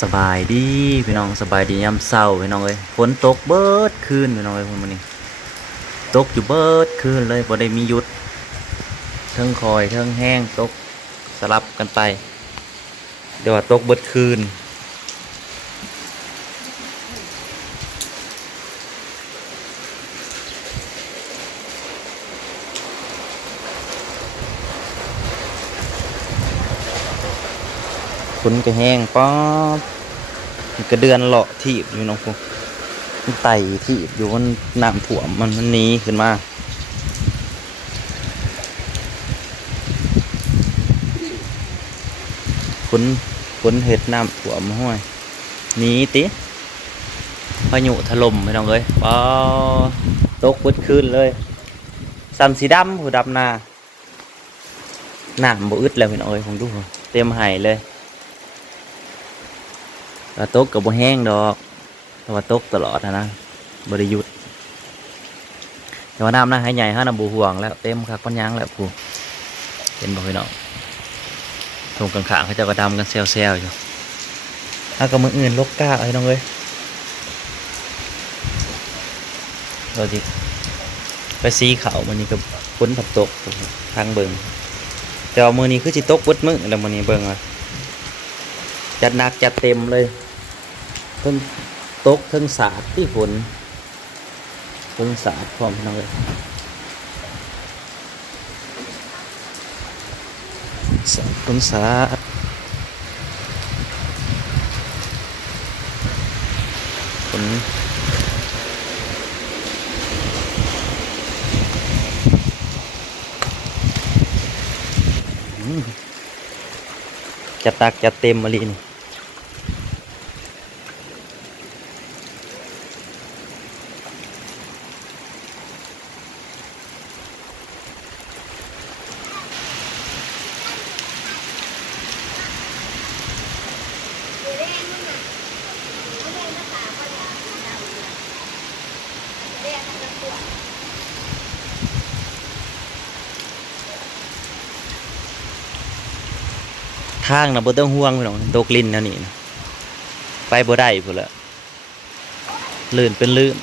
สบายดีพี่น้องสบายดียามเช้าพี่น้องเอ้ยฝนตกเบิดคืนพี่น้องเอ้ยมื้อนี้ตกอยู่เบิดคืนเลยบ่ได้มีหยุดเทิงคอยเทิงแห้งตกสลับกันไปเดี๋ยวว่าตกเบิดคืนฝนก็แห้งป๊อบมันก็เดือนเลาะทีบอยู่น้องพวกมันไต่ทีบอยู่มันน้ำท่วมมันหนีขึ้นมาฝนฝนเห็ดน้ำท่วมห้วยหนีติพายุถล่มพี่น้องเอ้ยป๊อตกเบิดคืนเลยซ้ำสีดำหูดำนาน้ำบ่อึดแล้วพี่น้องเอ้ยผมดูเต็มไห้เลยแต่ตกกับบ่แห้งดอกแต่ว่าตกตลอดนะบ่ได้หยุดแต่ว่าน้ำนะให้ใหญ่ฮะน้ำบ่ห่วงแล้วเต็มคักปัญญังแล้วผู้เห็นบ่พี่น้องทงกลางขางเขาเจะกระดำกันแซวๆอยู่ถ้ากับมืออื่นลกกล้าไอ้น้องเอ้ยเราจิไปซีเขามันนี่ก็ฝนผับตกทางเบิ่งแต่ว่ามือนี้คือสิตกเบิดมื้อแล้วมื้อนี้เบิ่งว่าจัดหนักจัดเต็มเลยเพิ่งตกเพิ่งสาดที่ฝนเพิ่งสาดพร้อมพี่น้องเลยสาดเพิ่งสาดฝนจัดหนักจัดเต็มมาลีนี่ทางนะบ่ต้องห่วงพี่น้องตกลิ้นนะนี่นะไปบ่ได้พุ่นละลื่นเป็นลื่น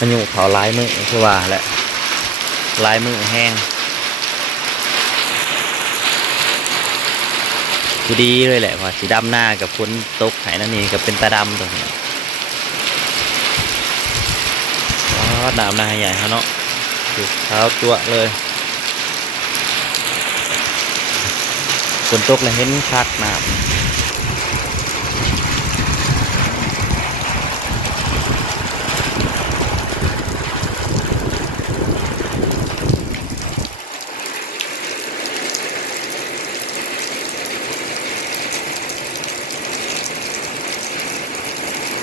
พายุเขาลายมือคือว่าแหละลายมือแห้งคือดีเลยแหละว่าสีดำหน้ากับฝนตกไหนั่นนี่กับเป็นตาดำตัวนี้อ๋อน้ำหน้าใหญ่เขาเนาะดูเท้าตัวเลยฝนตกแล้วเห็นคักน้ำ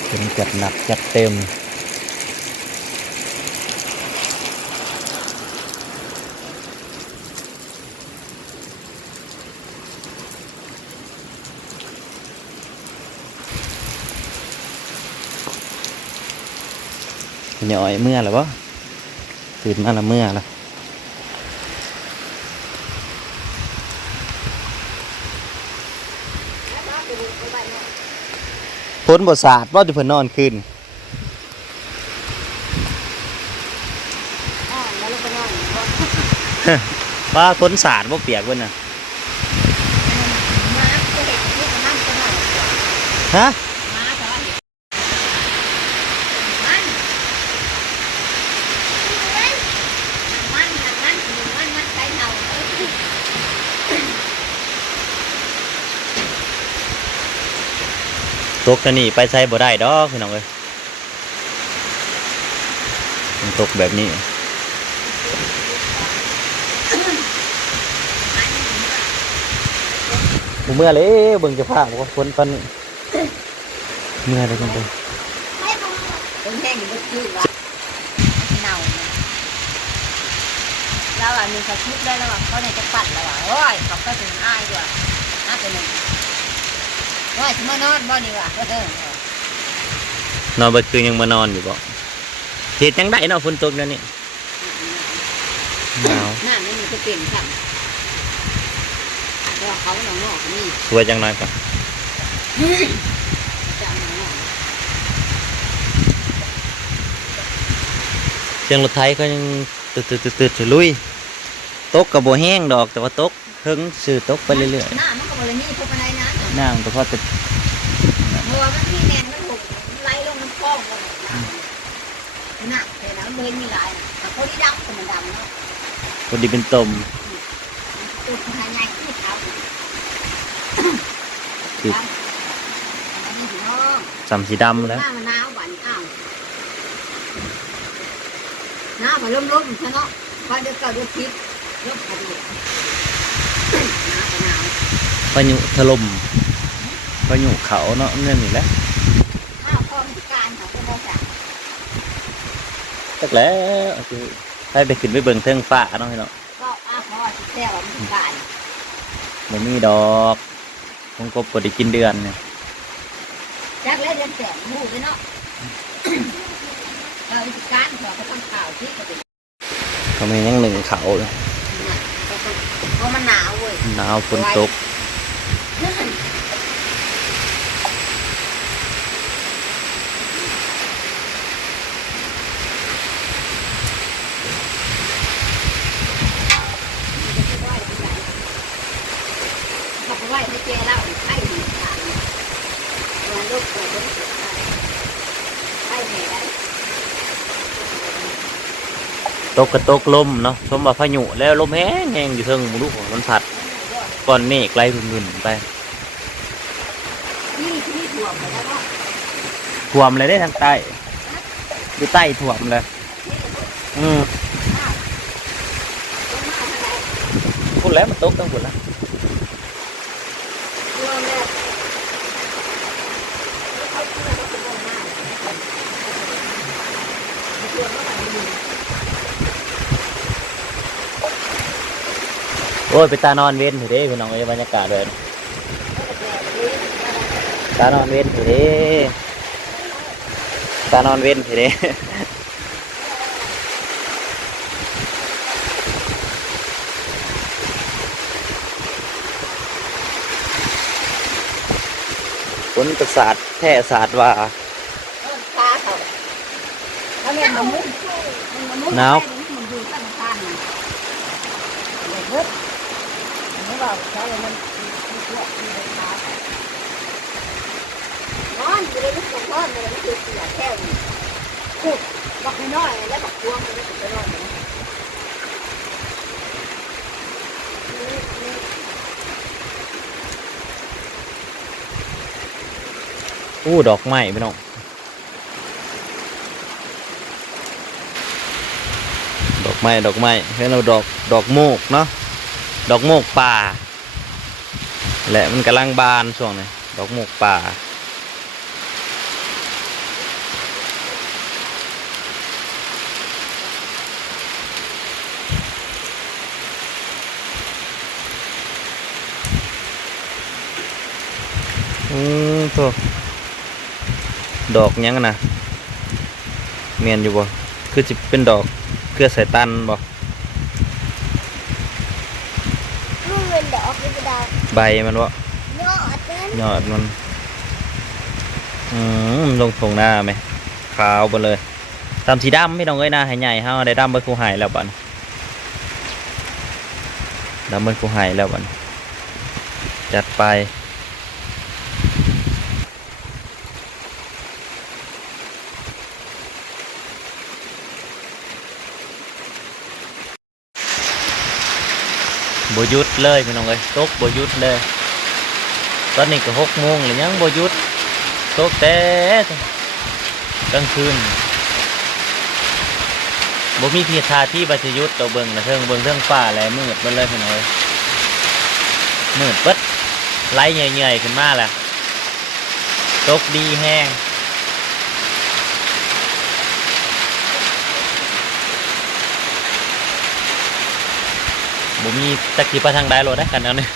เป็นจัดหนักจัดเต็มหน่อยเมื่อหรือวะตื่นมาละเมื่อละพ้นบทศาสตร์ว่าจะเพิ่นนอนคืนว่าพ้นศาสตร์ว่าเปียกเว้นน่ะฮะตกกันนี่ไปใช้บ่ได้ดอกพี่น้องเอ้ยมันตกแบบนี้บ่เมื่อเลยเบิ่งจะพาบอกว่าคนปันเมื่อเลยกันไป แล้วอ่ะมีเขาชุบได้แล้วอ่ะเขาเนี่ยจะปัดแล้วอ่ะโอ้ยเขาก็ถึงอ้ายด้วยน่าเป็นหนึ่งว่าจะมานอนบ่ดีว่ะนอนเบิดคืนยังมานอนอยู่บ่เฮ็ดจังได้เนาะฝนตกแล้วนี่หนาว น้ำนี่มันจะเปลี่ยนค่ะเพราะเขาหนองนอกนี่ สวยจังหน่อยก่อน จะหนองนอก เสียงรถไถก็ยังตึดๆลุยตกก็บ่แห้งดอกแต่ว่าตกเพิ่งซื่อตกไปเรื่อย หน้ามันก็บริมีพวกอะไรนะ ๆน้ำก็พอจะ เพราะว่ามันที่แมนมันถูกไล่ลงน้ำคลองเลยน่ะแต่แล้วเลยมีหลายแต่คนที่ดำก็มันดำเนาะ พอดีเป็นตม ตัวขนาดใหญ่ที่เขา คือ อันนี้พี่น้อง สำสีดำแล้ว หน้ามันหนาวหวานอ้าวหน้ามันร่มๆใช่เนาะพอเดือดเก่าเดือดทิพย์ร่มพอดีหนาวก็หนาว พายุถล่มพายุเขาเนาะนั่นนี่แหละ ข้าวพร้อมการของพวกเราจ้ะ ตักแล้วคือให้ไปขึ้นไปเบิ่งเทิงฟ้าเนาะพี่เนาะ ก็พอสิแซ่บมันการ บ่มีดอกคงกบบ่ได้กินเดือนเนี่ย จักเล่นเดือนแสนหมู่เลยเนาะเราสิการขอไปทำข่าวที่ก็เป็น เขามียังหนึ่งเขาเลย เพราะมันหนาวเว้ย หนาวฝนตก ขับไปไหวให้เจ้าเล่าไข่ดีขาวมาลูกเปิดรถไข่แม่ได้ ตกกระตกลมเนาะชมว่าพายุแล้วลมแห้งแห้งอยู่เทิงบ่รู้ของมันพัดก้อนเมฆไล่รุ่นๆไป ที่ถ่วงไปแล้วก็ ท่วมเลยได้ทางใต้อยู่ใต้ท่วมเลยลอืมงมาทางไหน พูดแล้วมันตกตั้งพูดแล้ว ลงเลยเขาเชื่อว่าเป็นลงมาเชื่อว่ามันมี โอ้ยไปตานอนเว้นถือเด้พี่น้องเอ้ยบรรยากาศเลยตานอนเว้นถือเด้ตานอนเว้นถือเด้ผลประสาทแท้ศาสตร์ว่า ตาเขาแล้วเนี่ยมันมุ้งมันอยู่ตั้งข้างเลยเบิดอันนี้ว่าใช้แล้วมันมีพวกมีราคานอนอยู่ในลูกนอนเลยมันคือเสียแค่นี้ขุดบักน้อยแล้วบักพวงมันก็จะนอนอย่างนี้ อู้ดอกไม้พี่น้องดอกไม้ให้เราดอกโมกเนาะดอกโมกป่าและมันกำลังบานช่วงนี้ดอกโมกป่าโธ่ดอกยังนะเมียนอยู่บ่คือจะเป็นดอกเครือสายตันบ่ ลูกเป็นดอกเป็นดอก ใบมันวะ ยอดนั้น ยอดมันลงทงหน้าไหมขาวไปเลยตามสีดำไม่ต้องเอ้ยหน้าให้ใหญ่เฮาได้ดำเบิดคูหายแล้วบัดดำเบิดคูหายแล้วบัดจัดไปบหยุดเลยพี่น้องเอ้ยตกบหยุดเลยตอนนี้ก็6 โมงแล้วยังบหยุดตกแต่กลางคืนบ่มีทีท่าที่บัจยุทธ์ตัวเบิ่งนะเทิงเบิ่งเทิงฟ้าแลมืดเบิ่เลยพี่น้องเอ้ยมืดเปิดไล่เหนื่อยๆขึ้นมาแล้วตกดีแห้ง บ่มีจักสิไปทางใดโลดได้กันเอาเนี่ย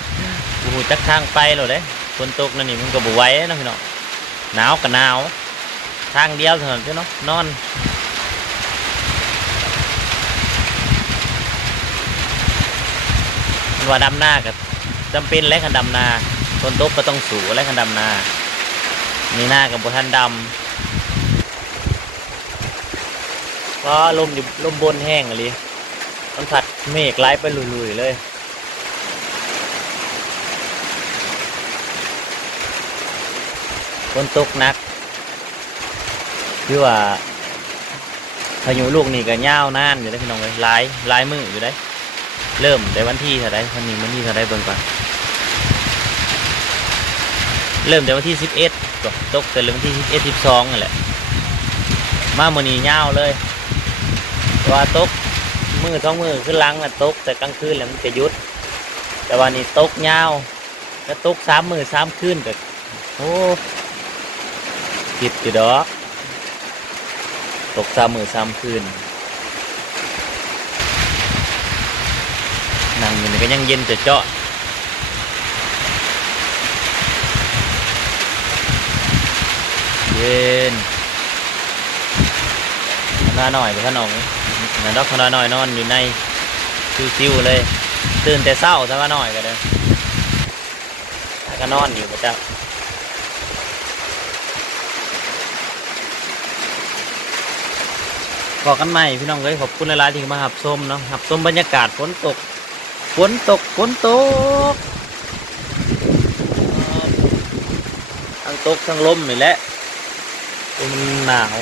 บ่ฮู้จักทางไปโลดเด้ฝนตกนั่นนี่มันก็บ่ไหวเนาะพี่น้องหนาวก็หนาวทางเดียวเท่านั้นเด้อเนาะนอนมันว่าดำนาก็จำเป็นแล้วคันดำนาฝนตกก็ต้องสู้แล้วคันดำนามีหน้าก็บ่ทันดำก็ลมอยู่ลมบนแห้งอะลิมันผัดเมฆไหลไปลุยๆเลยฝนตกหนักคือว่าพายุลูกนี่ก็ยาวนานอยู่ได้พี่น้องเลยหลายมื้ออยู่ได้เริ่มแต่วันที่เท่าไรวันนี้วันที่เท่าไรเบิ่งก่อนเริ่มแต่วันที่11ตกแต่วันที่11 12นั่นแหละมามื้อนี้ยาวเลยว่าตกมือสองมือขึ้นหลังน่ะตกแต่กลางคืนแล้วมันจะหยุดแต่วันนี้ตกยาวก็ตก3 มื้อ3 คืนก็โอ้คิดอยู่ดอกตก3 มื้อ3 คืนนั่งอยู่นี่ก็ยังเย็นเจาะเย็นขนาหน่อยไปขนมนั่นดอกขนาหน่อยนอนอยู่ในซิวๆเลยตื่นแต่เช้าซะว่าหน่อยก็ได้ก็นอนอยู่ประจำขอกันใหม่พี่น้องเลยขอบคุณหลายๆที่มาหับชมเนาะหับชมบรรยากาศฝนตกทั้งตกทั้งลมนี่แหละมันหนาว